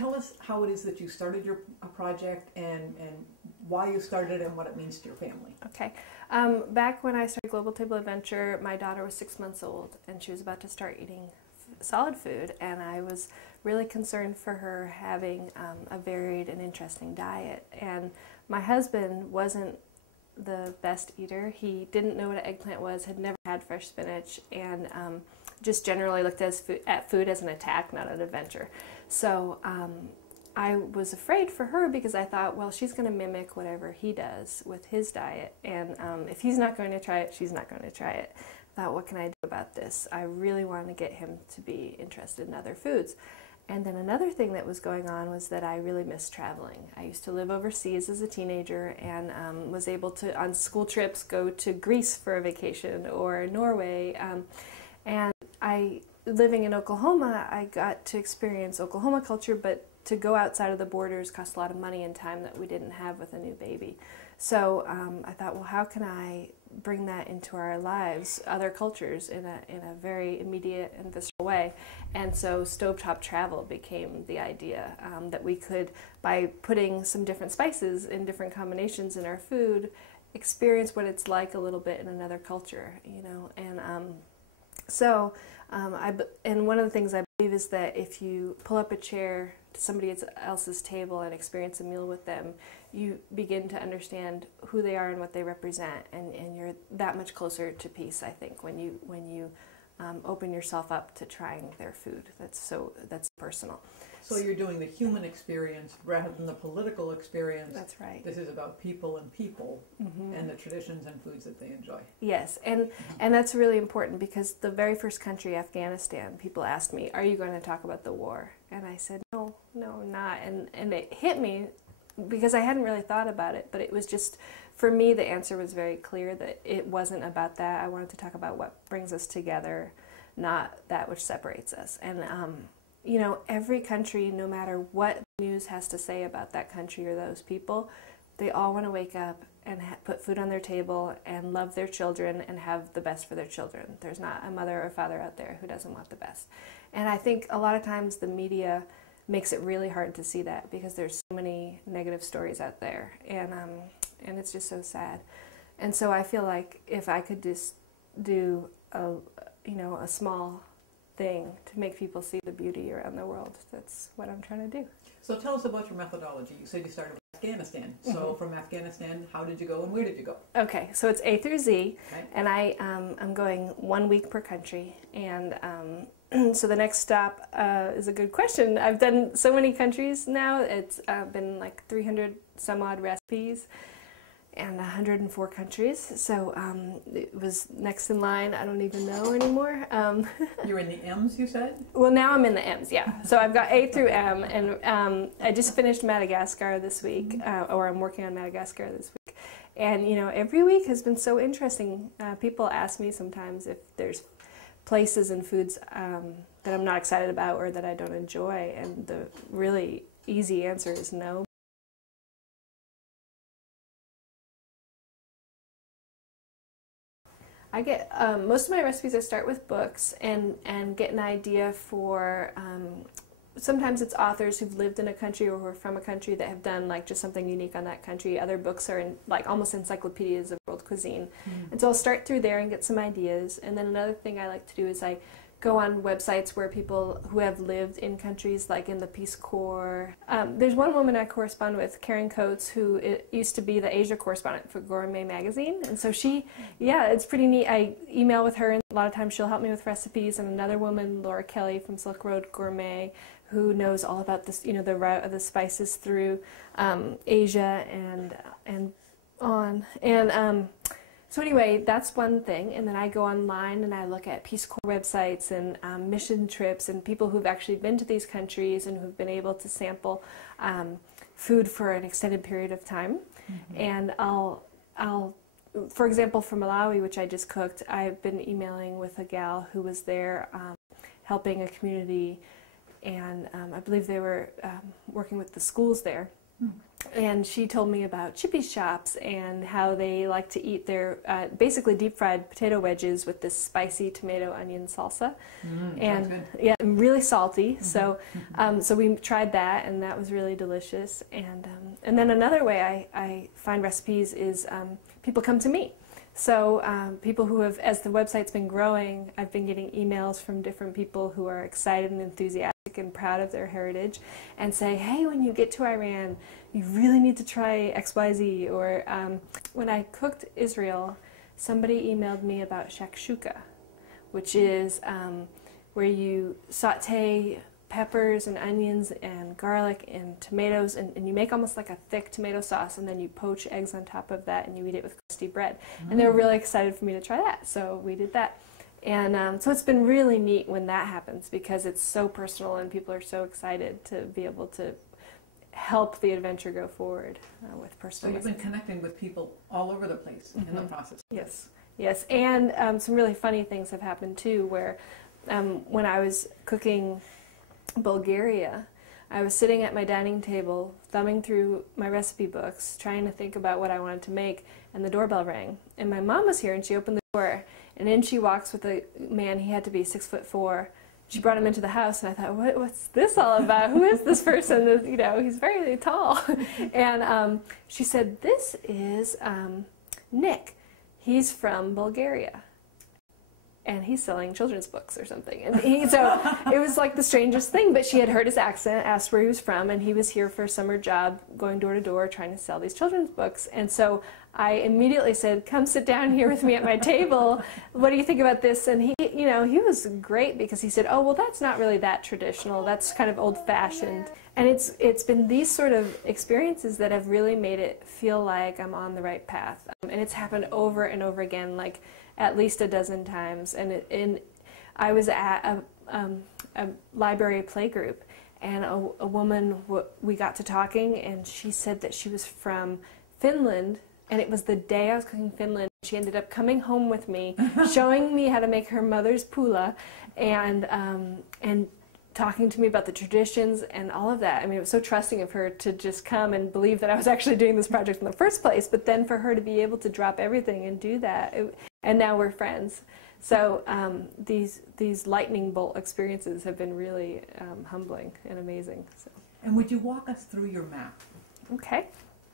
tell us how it is that you started your project and why you started it and what it means to your family. Okay. Back when I started Global Table Adventure, my daughter was 6 months old and she was about to start eating solid food, and I was really concerned for her having a varied and interesting diet. And my husband wasn't the best eater. He didn't know what an eggplant was, had never had fresh spinach, and just generally looked at food as an attack, not an adventure. So I was afraid for her because I thought, well, she's going to mimic whatever he does with his diet, and if he's not going to try it, she's not going to try it. I thought, what can I do about this? I really wanted to get him to be interested in other foods. And then another thing that was going on was that I really missed traveling. I used to live overseas as a teenager and was able to, on school trips, go to Greece for a vacation or Norway. And living in Oklahoma, I got to experience Oklahoma culture, but to go outside of the borders cost a lot of money and time that we didn't have with a new baby. So I thought, well, how can I bring that into our lives, other cultures, in a very immediate and visceral way? And so stovetop travel became the idea, that we could, by putting some different spices in different combinations in our food, experience what it's like a little bit in another culture, you know. And and one of the things I believe is that if you pull up a chair to somebody else's table and experience a meal with them, you begin to understand who they are and what they represent, and you're that much closer to peace, I think, when you open yourself up to trying their food. That's personal. So you're doing the human experience rather than the political experience. That's right. This is about people and people, and the traditions and foods that they enjoy. Yes, and that's really important because the very first country, Afghanistan, people asked me, are you going to talk about the war? And I said, no, I'm not. And it hit me because I hadn't really thought about it, but it was just, for me, the answer was very clear that it wasn't about that. I wanted to talk about what brings us together, not that which separates us. And you know, every country, no matter what the news has to say about that country or those people, they all want to wake up and put food on their table and love their children and have the best for their children. There's not a mother or father out there who doesn't want the best. And I think a lot of times the media makes it really hard to see that because there's so many negative stories out there, and it's just so sad. And so I feel like if I could just do a small thing to make people see the beauty around the world, that's what I'm trying to do. So tell us about your methodology. You said you started with Afghanistan. So from Afghanistan, how did you go and where did you go? Okay, so it's A through Z, okay. And I'm going 1 week per country, and so the next stop is a good question. I've done so many countries now. It's been like 300 some odd recipes and 104 countries. So it was next in line. I don't even know anymore. You're in the M's, you said? Well, now I'm in the M's, yeah. So I've got A through M, and I just finished Madagascar this week, or I'm working on Madagascar this week. And, you know, every week has been so interesting. People ask me sometimes if there's places and foods that I'm not excited about or that I don't enjoy, and the really easy answer is no. I get most of my recipes, I start with books and get an idea for, sometimes it's authors who've lived in a country or who are from a country that have done like just something unique on that country. Other books are like almost encyclopedias of world cuisine. And so I'll start through there and get some ideas. And then another thing I like to do is I go on websites where people who have lived in countries like in the Peace Corps. There's one woman I correspond with, Karen Coates, who used to be the Asia correspondent for Gourmet magazine. And so it's pretty neat. I email with her, and a lot of times she'll help me with recipes. And another woman, Laura Kelly from Silk Road Gourmet, who knows all about this, you know, the route of the spices through Asia and on. And so anyway, that's one thing, and then I go online and I look at Peace Corps websites and mission trips and people who've actually been to these countries and who've been able to sample food for an extended period of time. And I'll, for example, for Malawi, which I just cooked, I've been emailing with a gal who was there helping a community, and I believe they were working with the schools there. And she told me about chippy shops and how they like to eat their basically deep fried potato wedges with this spicy tomato onion salsa, and good. yeah, and really salty. So we tried that, and that was really delicious. And then another way I find recipes is people come to me. So people who have, as the website's been growing, I've been getting emails from different people who are excited and enthusiastic and proud of their heritage, and say, hey, when you get to Iran, you really need to try XYZ. Or when I cooked Israel, somebody emailed me about shakshuka, which is where you saute peppers and onions and garlic and tomatoes, and you make almost like a thick tomato sauce, and then you poach eggs on top of that, and you eat it with crusty bread. And they were really excited for me to try that, so we did that. And so it's been really neat when that happens, because it's so personal and people are so excited to be able to help the adventure go forward with personal. So you've been connecting with people all over the place in the process. Yes, and some really funny things have happened too, where when I was cooking Bulgaria, I was sitting at my dining table, thumbing through my recipe books, trying to think about what I wanted to make, and the doorbell rang. And my mom was here, and she opened the door, and in she walks with a man. He had to be 6'4". She brought him into the house, and I thought, what's this all about? Who is this person? You know, he's very tall. And she said, this is Nick. He's from Bulgaria, and he's selling children's books or something. And so it was like the strangest thing, but she had heard his accent, asked where he was from, and he was here for a summer job, going door to door, trying to sell these children's books. And so I immediately said, come sit down here with me at my table. What do you think about this? And he was great, because he said, oh, well, that's not really that traditional. That's kind of old-fashioned. And it's been these sort of experiences that have really made it feel like I'm on the right path. And it's happened over and over again, like at least a dozen times. And I was at a library play group, and a woman, we got to talking, and she said that she was from Finland. And it was the day I was cooking Finland. She ended up coming home with me, showing me how to make her mother's pula, and talking to me about the traditions and all of that. I mean, it was so trusting of her to just come and believe that I was actually doing this project in the first place, but then for her to be able to drop everything and do that. And now we're friends. So these lightning bolt experiences have been really humbling and amazing. So. And would you walk us through your map?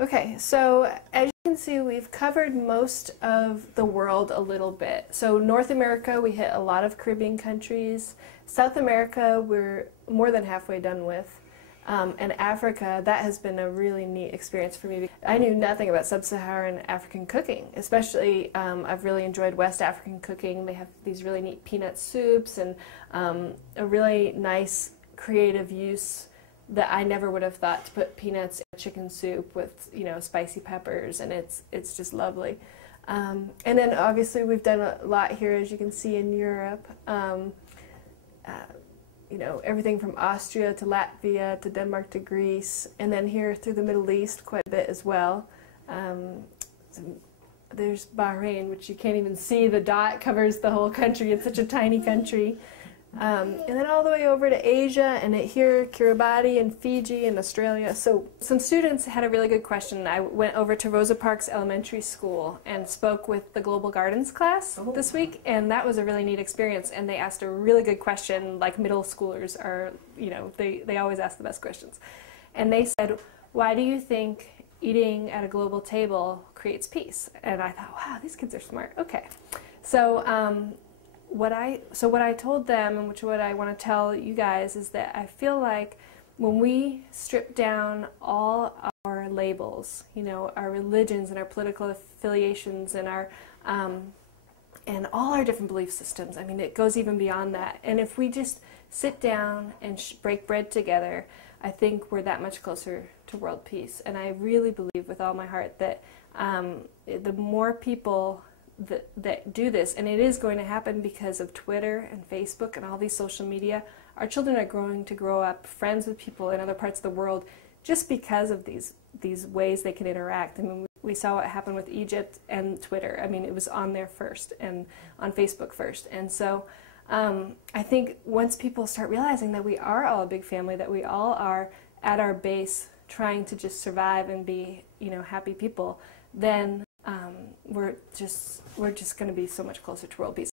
Okay, so as you can see, we've covered most of the world a little bit. So North America, we hit a lot of Caribbean countries. South America, we're more than halfway done with. And Africa, that has been a really neat experience for me. I knew nothing about sub-Saharan African cooking, especially I've really enjoyed West African cooking. They have these really neat peanut soups and a really nice creative use that I never would have thought to put peanuts in a chicken soup with, spicy peppers, and it's just lovely. And then obviously we've done a lot here, as you can see, in Europe. Everything from Austria to Latvia to Denmark to Greece, and then here through the Middle East quite a bit as well. There's Bahrain, which you can't even see. The dot covers the whole country. It's such a tiny country. And then all the way over to Asia, and here Kiribati and Fiji and Australia. So some students had a really good question. I went over to Rosa Parks Elementary School and spoke with the Global Gardens class this week, and that was a really neat experience. And they asked a really good question, like middle schoolers are, they always ask the best questions. And they said, why do you think eating at a global table creates peace? And I thought, wow, these kids are smart. Okay. So, what I told them, and what I want to tell you guys, is that I feel like when we strip down all our labels, our religions and our political affiliations and our and all our different belief systems, I mean, it goes even beyond that. And if we just sit down and break bread together, I think we're that much closer to world peace. And I really believe with all my heart that the more people that do this, and it is going to happen because of Twitter and Facebook and all these social media, our children are going to grow up friends with people in other parts of the world just because of these ways they can interact. I mean, we saw what happened with Egypt and Twitter. I mean, it was on there first and on Facebook first. And so I think once people start realizing that we are all a big family, that we all are at our base trying to just survive and be, happy people, then we're just going to be so much closer to world peace.